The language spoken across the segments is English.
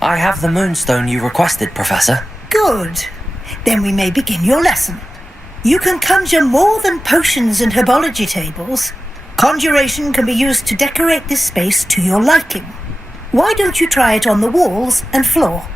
I have the moonstone you requested, Professor. Good. Then we may begin your lesson. You can conjure more than potions and herbology tables. Conjuration can be used to decorate this space to your liking. Why don't you try it on the walls and floor?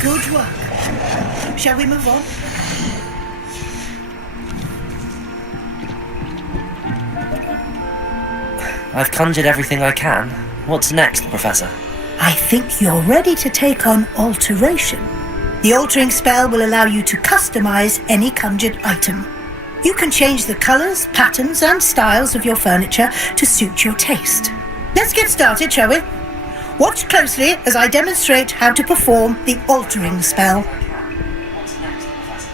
Good work. Shall we move on? I've conjured everything I can. What's next, Professor? I think you're ready to take on alteration. The altering spell will allow you to customize any conjured item. You can change the colors, patterns, and styles of your furniture to suit your taste. Let's get started, shall we? Watch closely as I demonstrate how to perform the altering spell. What's next, Professor?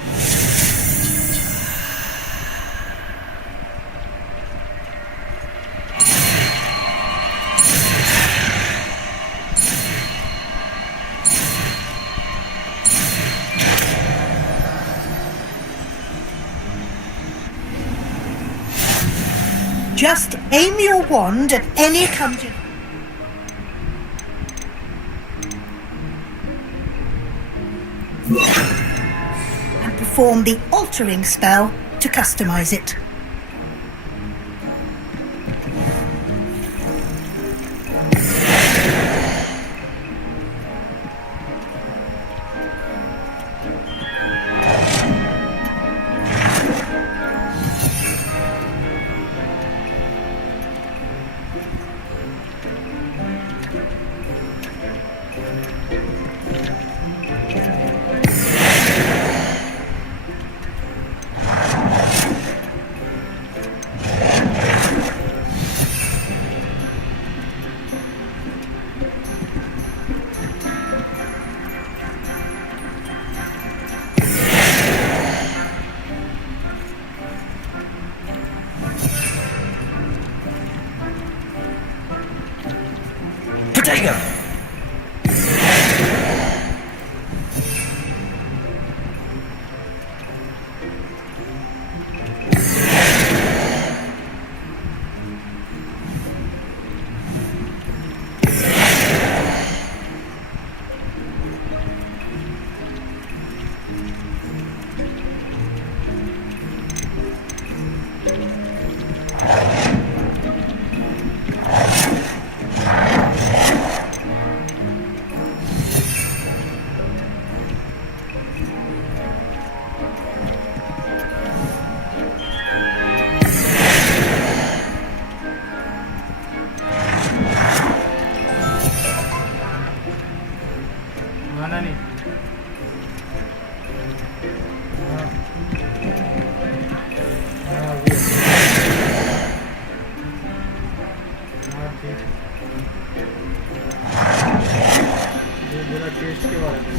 Just aim your wand at any conjured... and perform the altering spell to customize it. Potato! थी, ये पूरा test के बारे में।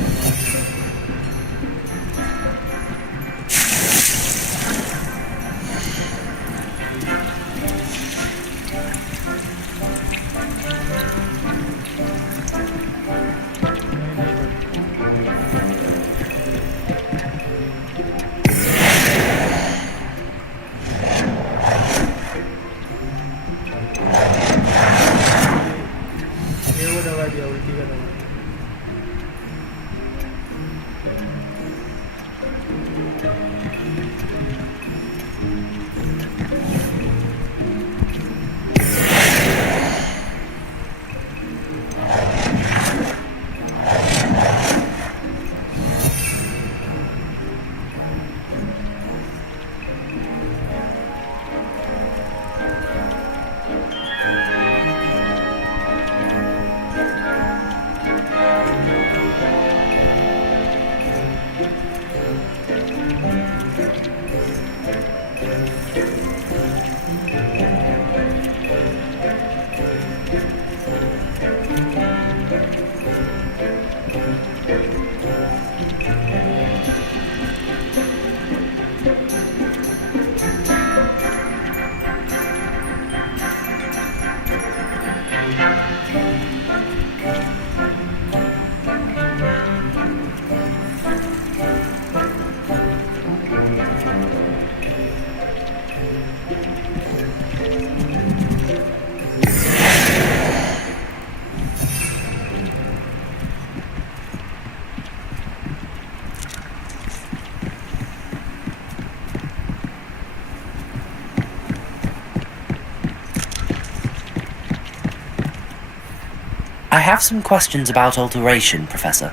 I have some questions about alteration, Professor.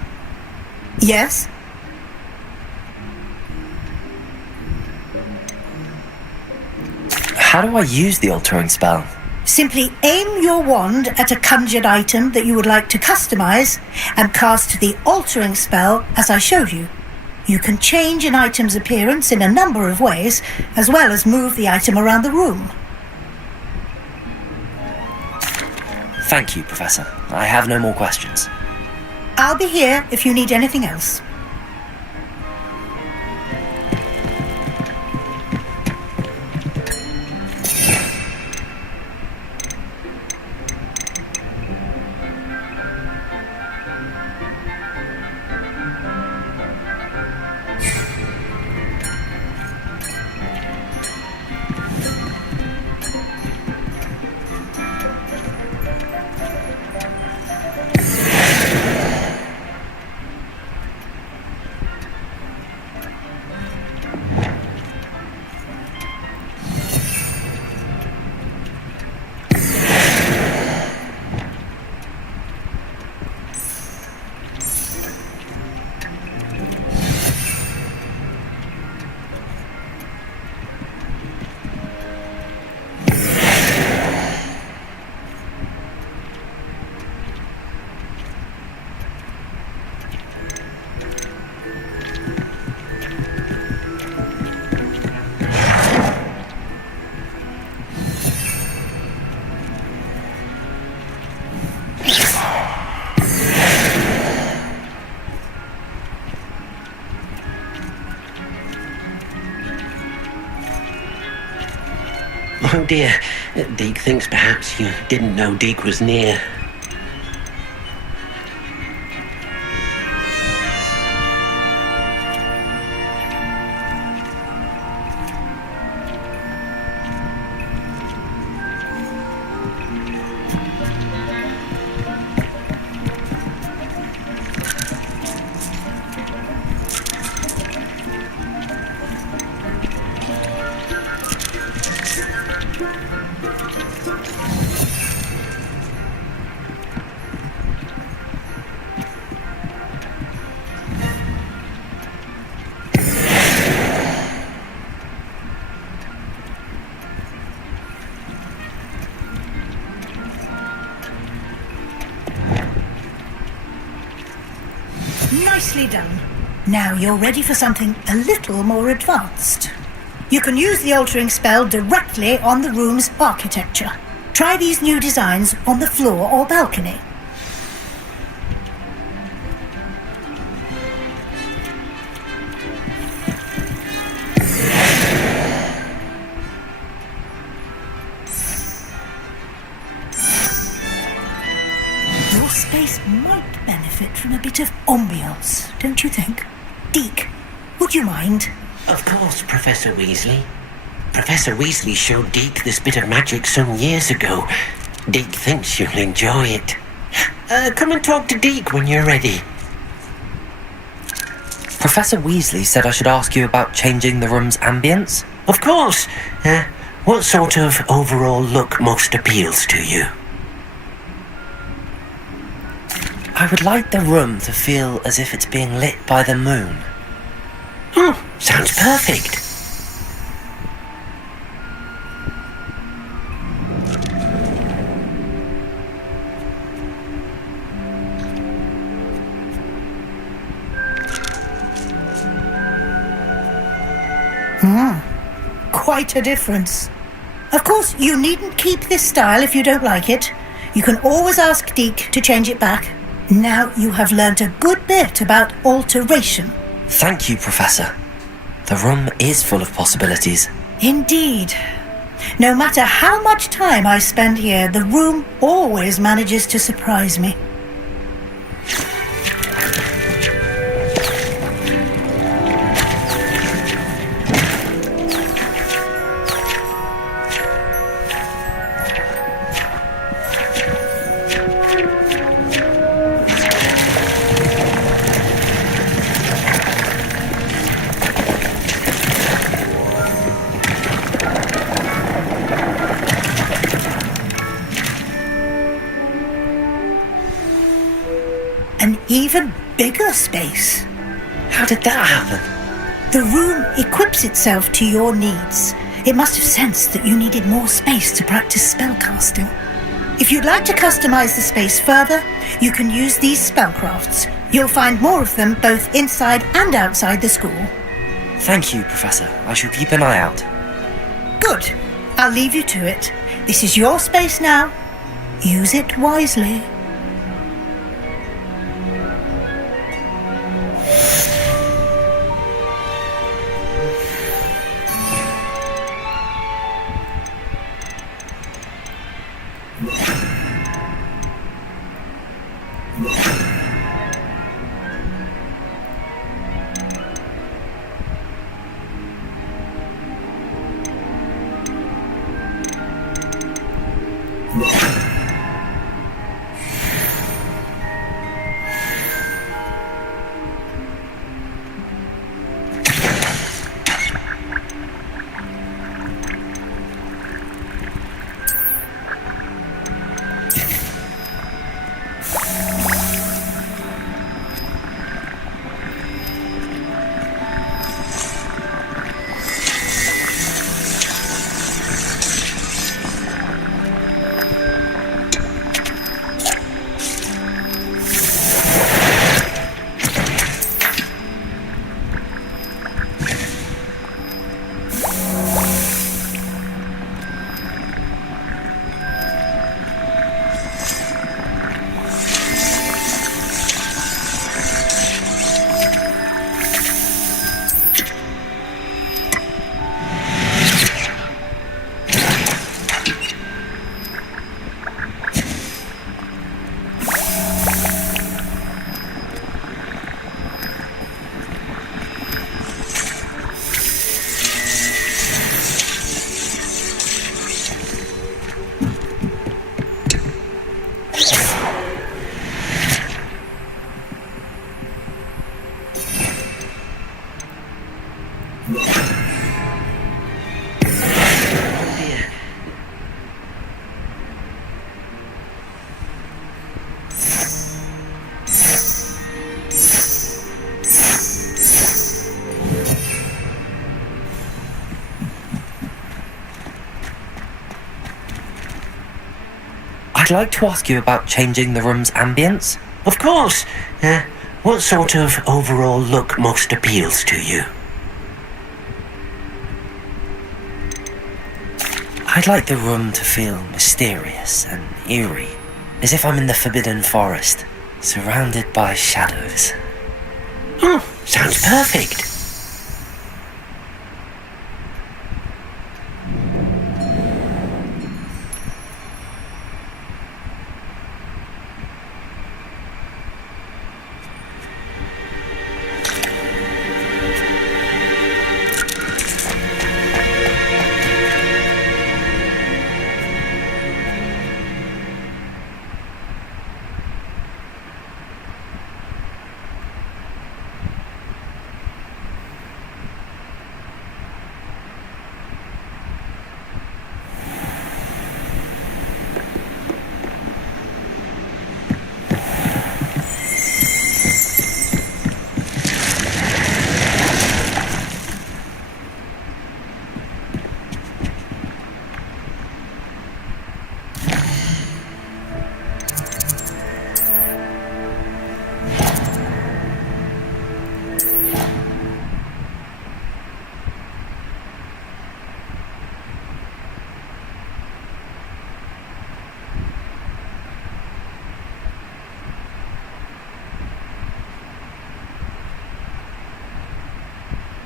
Yes? How do I use the altering spell? Simply aim your wand at a conjured item that you would like to customize and cast the altering spell as I showed you. You can change an item's appearance in a number of ways, as well as move the item around the room. Thank you, Professor. I have no more questions. I'll be here if you need anything else. Oh dear, Deke thinks perhaps you didn't know Deke was near. Nicely done. Now you're ready for something a little more advanced. You can use the altering spell directly on the room's architecture. Try these new designs on the floor or balcony. Your space might benefit from a bit of ambiance, don't you think? Deke, would you mind? Of course, Professor Weasley. Professor Weasley showed Deke this bit of magic some years ago. Deke thinks you'll enjoy it. Come and talk to Deke when you're ready. Professor Weasley said I should ask you about changing the room's ambience. Of course. What sort of overall look most appeals to you? I would like the room to feel as if it's being lit by the moon. Sounds perfect. Quite a difference. Of course, you needn't keep this style if you don't like it. You can always ask Deke to change it back. Now you have learnt a good bit about alteration. Thank you, Professor. The room is full of possibilities. Indeed. No matter how much time I spend here, the room always manages to surprise me. An even bigger space. How did that happen? The room equips itself to your needs. It must have sensed that you needed more space to practice spellcasting. If you'd like to customize the space further, you can use these spellcrafts. You'll find more of them both inside and outside the school. Thank you, Professor. I shall keep an eye out. Good. I'll leave you to it. This is your space now. Use it wisely. I'd like to ask you about changing the room's ambience. Of course. What sort of overall look most appeals to you? I'd like the room to feel mysterious and eerie, as if I'm in the Forbidden Forest, surrounded by shadows. Oh, sounds perfect.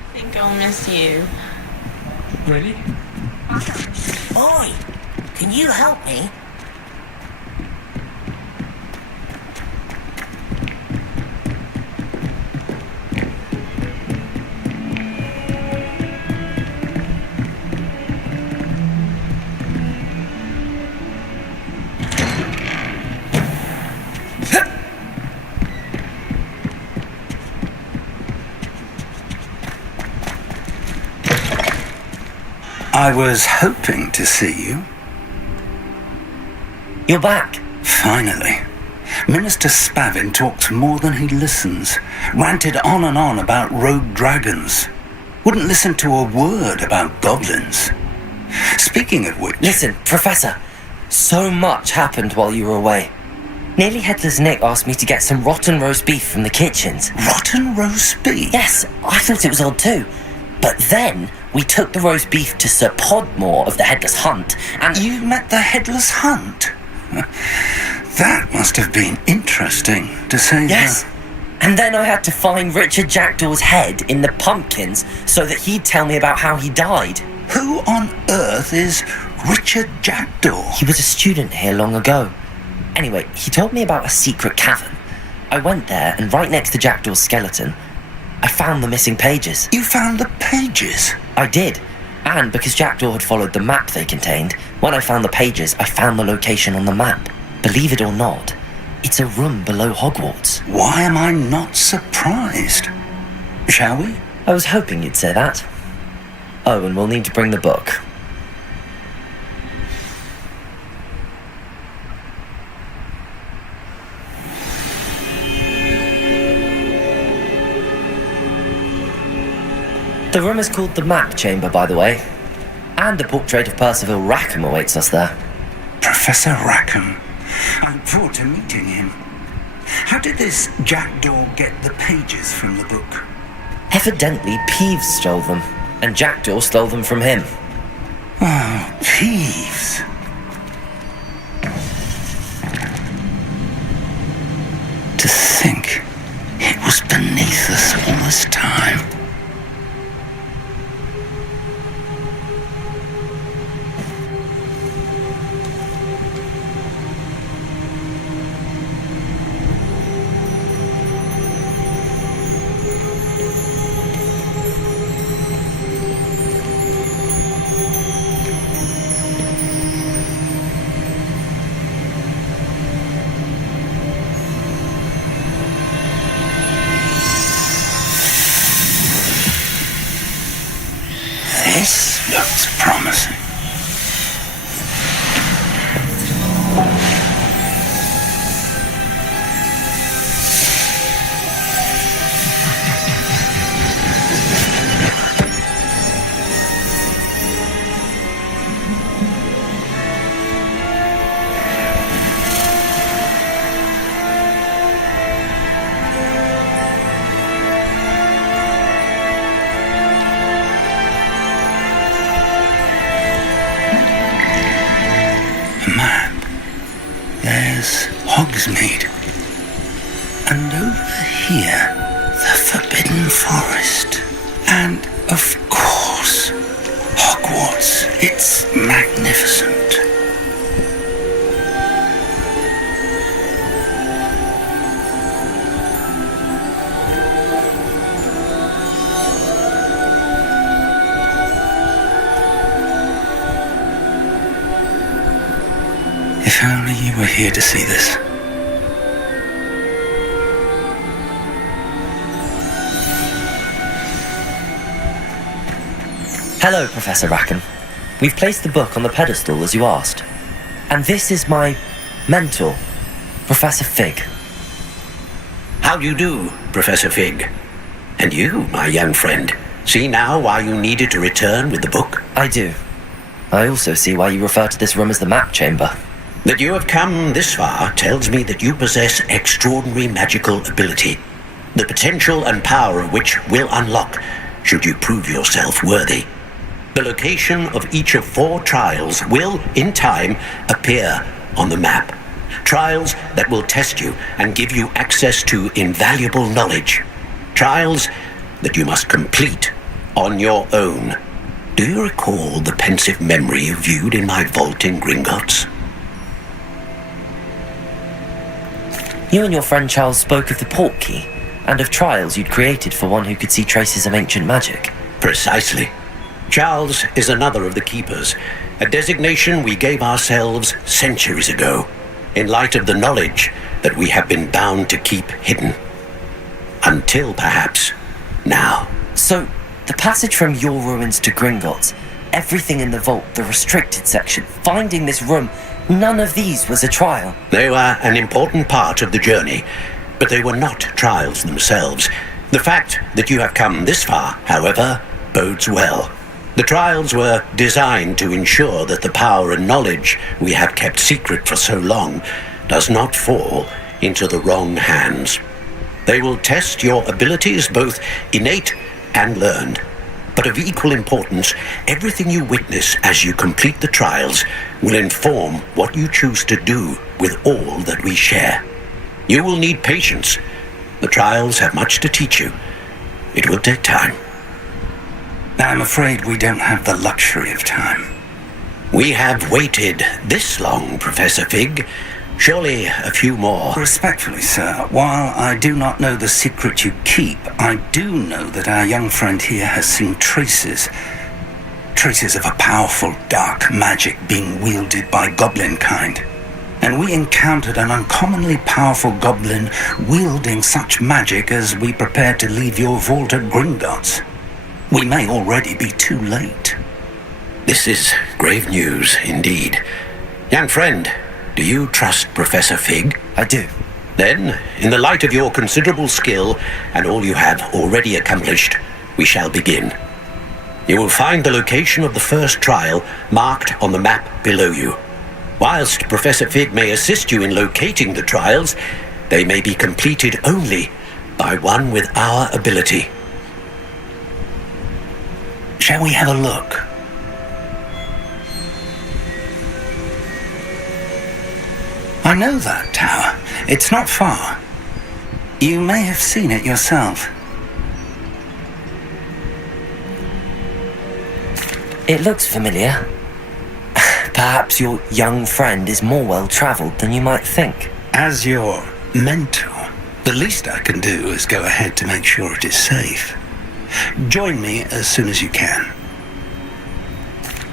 I think I'll miss you. Really? Oi! Can you help me? I was hoping to see you. You're back. Finally. Minister Spavin talks more than he listens. Ranted on and on about rogue dragons. Wouldn't listen to a word about goblins. Speaking of which... Listen, Professor, so much happened while you were away. Nearly Headless Nick asked me to get some rotten roast beef from the kitchens. Rotten roast beef? Yes, I thought it was odd too. But then we took the roast beef to Sir Podmore of the Headless Hunt, and... You met the Headless Hunt? That must have been interesting, to say Yes. the... And then I had to find Richard Jackdaw's head in the pumpkins so that he'd tell me about how he died. Who on earth is Richard Jackdaw? He was a student here long ago. Anyway, he told me about a secret cavern. I went there, and right next to Jackdaw's skeleton, I found the missing pages. You found the pages? I did. And because Jackdaw had followed the map they contained, when I found the pages, I found the location on the map. Believe it or not, it's a room below Hogwarts. Why am I not surprised? Shall we? I was hoping you'd say that. Oh, and we'll need to bring the book. The room is called the Map Chamber, by the way. And a portrait of Percival Rackham awaits us there. Professor Rackham. I look forward to meeting him. How did this Jackdaw get the pages from the book? Evidently, Peeves stole them, and Jackdaw stole them from him. Oh, Peeves. To think it was beneath us all this time. This looks promising. there's Hogsmeade. And over here, the Forbidden Forest. And, of course, Hogwarts. It's magnificent. If only you were here to see this. Hello, Professor Rackham. We've placed the book on the pedestal as you asked. And this is my mentor, Professor Fig. How do you do, Professor Fig? And you, my young friend, see now why you needed to return with the book? I do. I also see why you refer to this room as the map chamber. That you have come this far tells me that you possess extraordinary magical ability, the potential and power of which will unlock should you prove yourself worthy. The location of each of 4 trials will, in time, appear on the map. Trials that will test you and give you access to invaluable knowledge. Trials that you must complete on your own. Do you recall the pensive memory you viewed in my vault in Gringotts? You and your friend Charles spoke of the port key, and of trials you'd created for one who could see traces of ancient magic. Precisely. Charles is another of the keepers, a designation we gave ourselves centuries ago, in light of the knowledge that we have been bound to keep hidden. Until, perhaps, now. So, the passage from your ruins to Gringotts, everything in the vault, the restricted section, finding this room, none of these was a trial. They were an important part of the journey, but they were not trials themselves. The fact that you have come this far, however, bodes well. The trials were designed to ensure that the power and knowledge we have kept secret for so long does not fall into the wrong hands. They will test your abilities, both innate and learned. But of equal importance, everything you witness as you complete the trials will inform what you choose to do with all that we share. You will need patience. The trials have much to teach you. It will take time. I'm afraid we don't have the luxury of time. We have waited this long, Professor Fig. Surely a few more. Respectfully, sir, while I do not know the secret you keep, I do know that our young friend here has seen traces of a powerful dark magic being wielded by goblin kind. And we encountered an uncommonly powerful goblin wielding such magic as we prepared to leave your vault at Gringotts. We may already be too late. This is grave news indeed. Young friend, do you trust Professor Fig? I do. Then, in the light of your considerable skill and all you have already accomplished, we shall begin. You will find the location of the first trial marked on the map below you. Whilst Professor Fig may assist you in locating the trials, they may be completed only by one with our ability. Shall we have a look? I know that tower. It's not far. You may have seen it yourself. It looks familiar. Perhaps your young friend is more well-travelled than you might think. As your mentor, the least I can do is go ahead to make sure it is safe. Join me as soon as you can.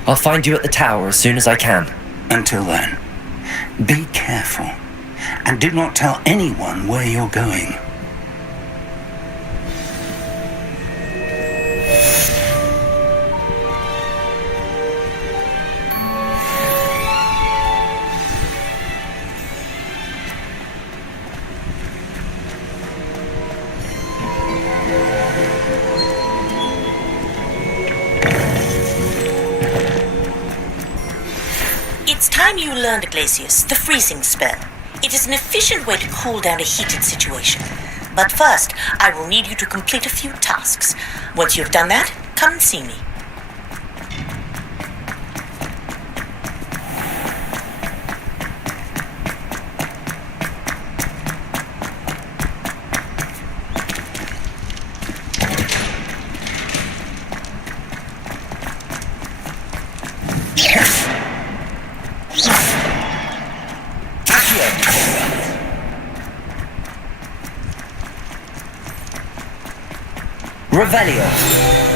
I'll find you at the tower as soon as I can. Until then, be careful, and do not tell anyone where you're going. It's time you learned, Glacius, the freezing spell. It is an efficient way to cool down a heated situation. But first, I will need you to complete a few tasks. Once you've done that, come and see me. Revelio.